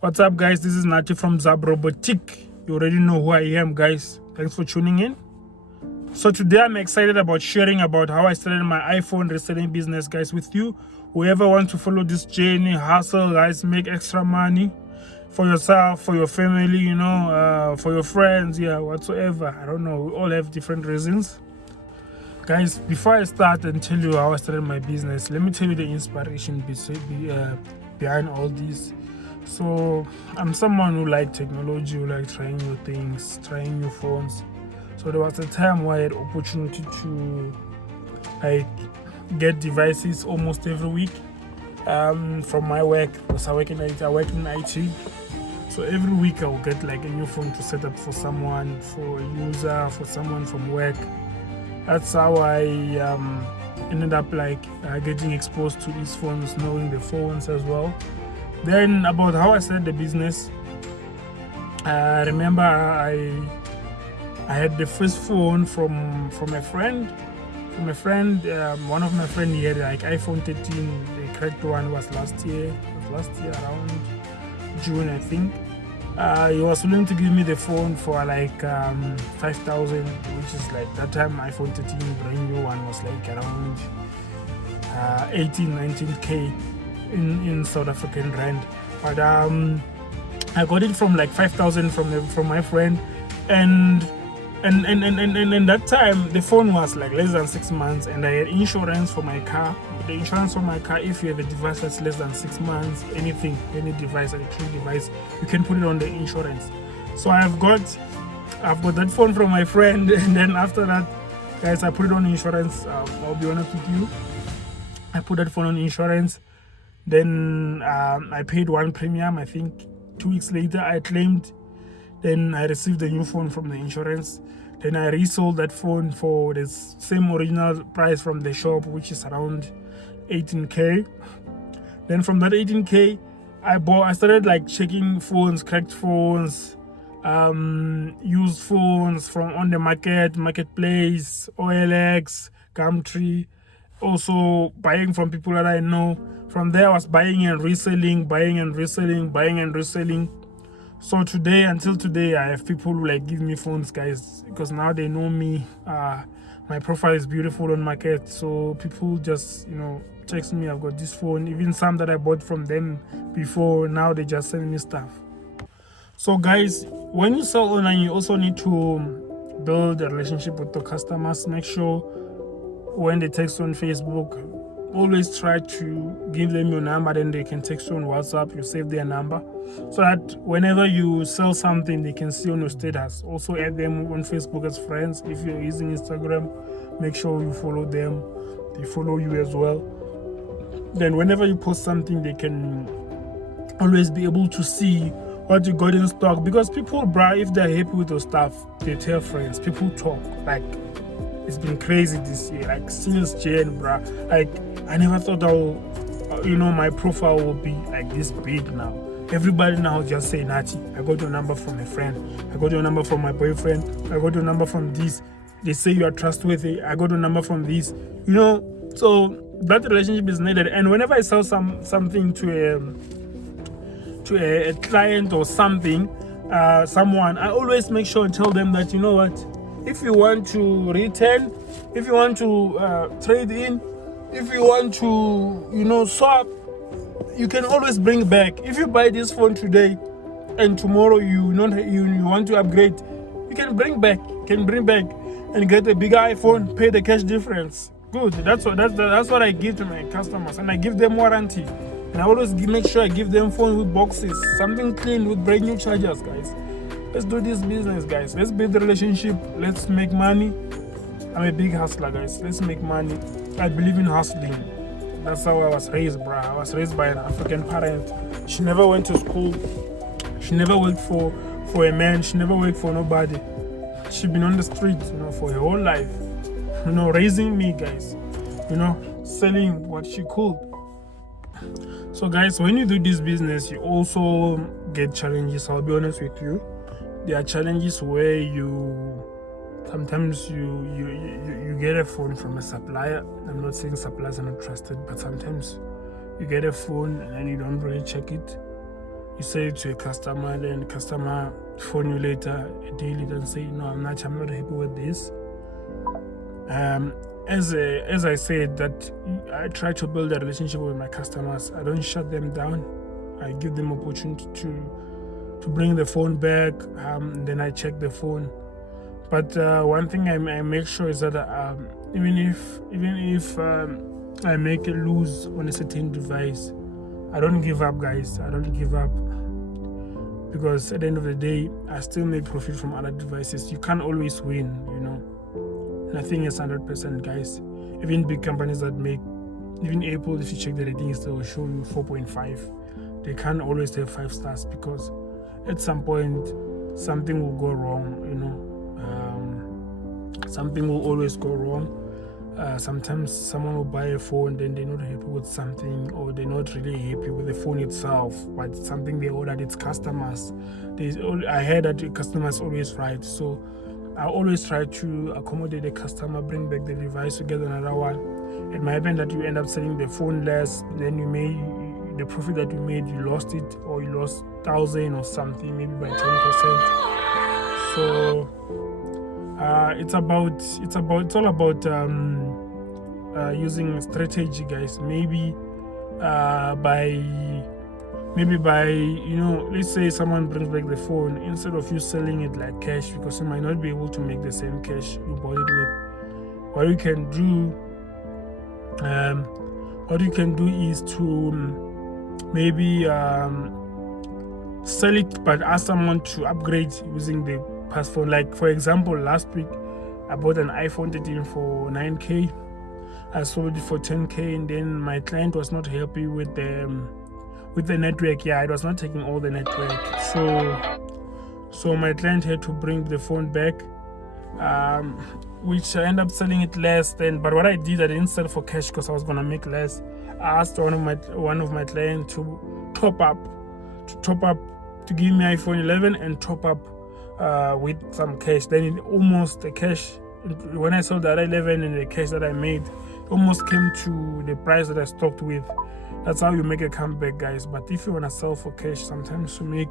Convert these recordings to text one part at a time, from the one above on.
What's up, guys? This is Nati from Zab Robotic. You already know who I am, guys. Thanks for tuning in. So today I'm excited about sharing about how I started my iPhone reselling business, guys, with you. Whoever wants to follow this journey, hustle, guys, make extra money for yourself, for your family, for your friends, whatsoever. I don't know. We all have different reasons. Guys, before I start and tell you how I started my business, let me tell you the inspiration behind all this. So I'm someone who like technology, who like trying new things, trying new phones. So there was a time where I had opportunity to get devices almost every week from my work, because I work in IT. So every week I will get a new phone to set up for someone, for a user, for someone from work. That's how I ended up getting exposed to these phones, knowing the phones as well. Then about how I started the business, I remember I had the first phone from a friend. One of my friends, he had iPhone 13. The correct one was last year around June, I think. He was willing to give me the phone for 5,000, which is that time iPhone 13 brand new one was around 19k in South African rand. But I got it from 5,000 from my friend, and that time the phone was less than 6 months, and I had insurance for my car. The insurance for my car, if you have a device that's less than 6 months, any device, electronic device, you can put it on the insurance. So I've got that phone from my friend, and then after that, guys, I put it on insurance. I'll be honest with you, I put that phone on insurance. Then I paid one premium. I think 2 weeks later I claimed. Then I received a new phone from the insurance. Then I resold that phone for the same original price from the shop, which is around 18k. Then from that 18k, I started checking phones, cracked phones, used phones from on the marketplace, OLX, Gumtree. Also buying from people that I know. From there I was buying and reselling. So until today, I have people who give me phones, guys, because now they know me. My profile is beautiful on market, so people just text me, I've got this phone. Even some that I bought from them before, now they just send me stuff. So guys, when you sell online, you also need to build a relationship with the customers. Make sure when they text on Facebook, always try to give them your number, then they can text you on WhatsApp. You save their number so that whenever you sell something, they can see on your status. Also add them on Facebook as friends. If you're using Instagram, make sure you follow them, they follow you as well. Then whenever you post something, they can always be able to see what you got in stock, because people, if they're happy with your stuff, they tell friends. People talk. It's been crazy this year, since Jan, I never thought my profile will be this big now. Everybody now just say, Nati, I got your number from a friend, I got your number from my boyfriend, I got your number from this. They say you are trustworthy, I got your number from this. So that relationship is needed. And whenever I sell something to a client or someone, I always make sure and tell them that, you know what, if you want to return, if you want to trade in, if you want to swap, you can always bring back. If you buy this phone today and tomorrow you want to upgrade, you can bring back and get a bigger iPhone, pay the cash difference. Good. That's what I give to my customers, and I give them warranty. And I always make sure I give them phone with boxes, something clean with brand new chargers, guys. Let's do this business, guys. Let's build the relationship. Let's make money. I'm a big hustler, guys. Let's make money. I believe in hustling. That's how I was raised, bro. I was raised by an African parent. She never went to school. She never worked for a man. She never worked for nobody. She been on the street, for her whole life. Raising me, guys. Selling what she could. So, guys, when you do this business, you also get challenges. I'll be honest with you. There are challenges where sometimes you get a phone from a supplier. I'm not saying suppliers are not trusted, but sometimes you get a phone and then you don't really check it. you say it to a customer, then customer phone you later, a day later, and say, no, I'm not happy with this. As I said, that I try to build a relationship with my customers. I don't shut them down. I give them opportunity to bring the phone back. Then I check the phone. But one thing I make sure is that even if I make a lose on a certain device, I don't give up, guys. I don't give up, because at the end of the day, I still make profit from other devices. You can't always win, Nothing is 100%, guys. Even big companies that make, even Apple, if you check the ratings, they will show you 4.5. They can't always have 5 stars, because at some point something will go wrong, something will always go wrong. Sometimes someone will buy a phone, then they're not happy with something, or they're not really happy with the phone itself, but something they ordered, it's customers. I heard that the customer is always right, so I always try to accommodate the customer, bring back the device to get another one. It might happen that you end up selling the phone less, then you may, the profit that you made, you lost it, or you lost 1,000 or something, maybe by 10%. So it's all about using strategy, guys. Maybe by let's say someone brings back the phone, instead of you selling it like cash, because you might not be able to make the same cash you bought it with, what you can do is to maybe sell it, but ask someone to upgrade using the past phone. Like, for example, last week I bought an iPhone 13 for 9K. I sold it for 10K, and then my client was not happy with the network. It was not taking all the network, so my client had to bring the phone back, which I ended up selling it less then. But what I did, I didn't sell for cash because I was gonna make less. I asked one of my clients to top up to give me iPhone 11 and top up with some cash. Then the cash, when I sold that 11 and the cash that I made, almost came to the price that I stocked with. That's how you make a comeback, guys. But if you want to sell for cash, sometimes you make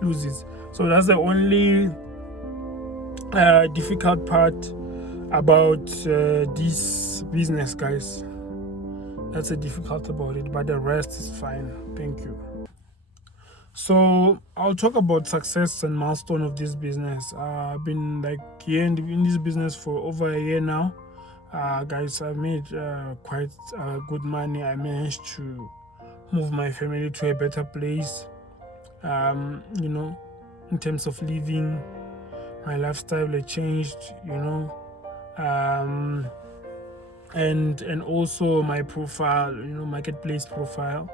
loses. So that's the only difficult part about this business, guys. That's the difficult about it, but the rest is fine. Thank you. So I'll talk about success and milestone of this business. I've been here in this business for over a year now. Guys, I made quite good money. I managed to move my family to a better place. In terms of living, my lifestyle had changed. And also my profile, marketplace profile.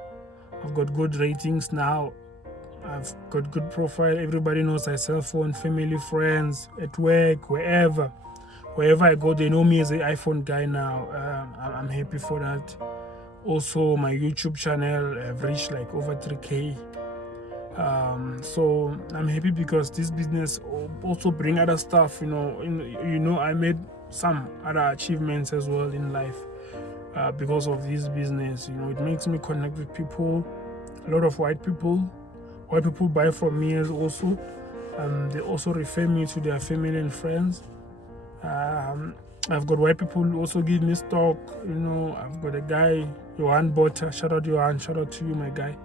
I've got good ratings now. I've got good profile. Everybody knows I sell phone, family, friends, at work, wherever I go, they know me as an iPhone guy now. I'm happy for that. Also, my YouTube channel, I've reached over 3K. So I'm happy because this business also bring other stuff. I made some other achievements as well in life because of this business. It makes me connect with people. A lot of white people buy from me as also. They also refer me to their family and friends. I've got white people who also give me stock. I've got a guy, Johan Botta. Shout out Johan. Shout out to you, my guy.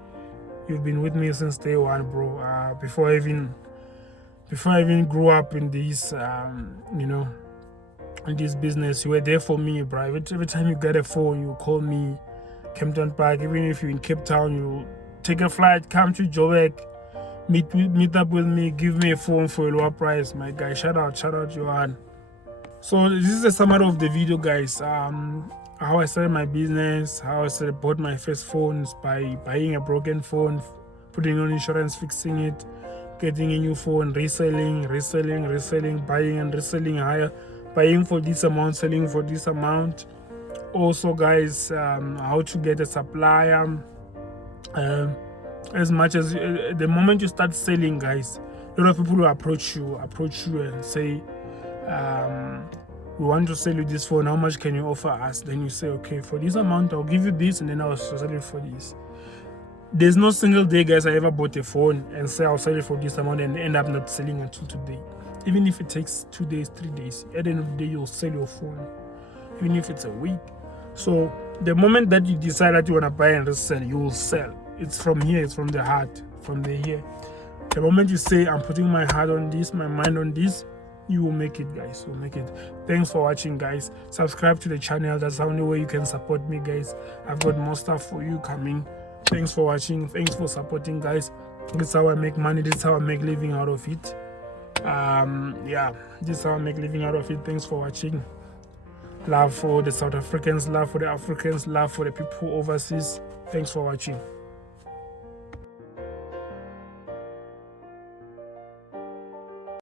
You've been with me since day one, bro. Before I even grew up in this, in this business, you were there for me, bro. Every time you get a phone, you call me, Kempton Park. Even if you're in Cape Town, you take a flight, come to Joburg, meet up with me, give me a phone for a lower price, my guy. Shout out Johan. So this is a summary of the video, guys. How I started my business, how I bought my first phones by buying a broken phone, putting on insurance, fixing it, getting a new phone, reselling, buying and reselling higher, buying for this amount, selling for this amount. Also, guys, how to get a supplier. As much as the moment you start selling, guys, a lot of people will approach you and say, we want to sell you this phone, how much can you offer us? Then you say, okay, for this amount I'll give you this, and then I'll sell it for this. There's no single day, guys, I ever bought a phone and say I'll sell it for this amount and end up not selling until today. Even if it takes 2 days, 3 days, at the end of the day, you'll sell your phone. Even if it's a week. So the moment that you decide that you want to buy and resell, you will sell. It's from here, it's from the heart, from the here. The moment you say, I'm putting my heart on this, my mind on this, you will make it, guys. You will make it. Thanks for watching, guys. Subscribe to the channel. That's the only way you can support me, guys. I've got more stuff for you coming. Thanks for watching. Thanks for supporting, guys. This is how I make money. This is how I make living out of it. Yeah, this is how I make living out of it. Thanks for watching. Love for the South Africans, love for the Africans, love for the people overseas. Thanks for watching.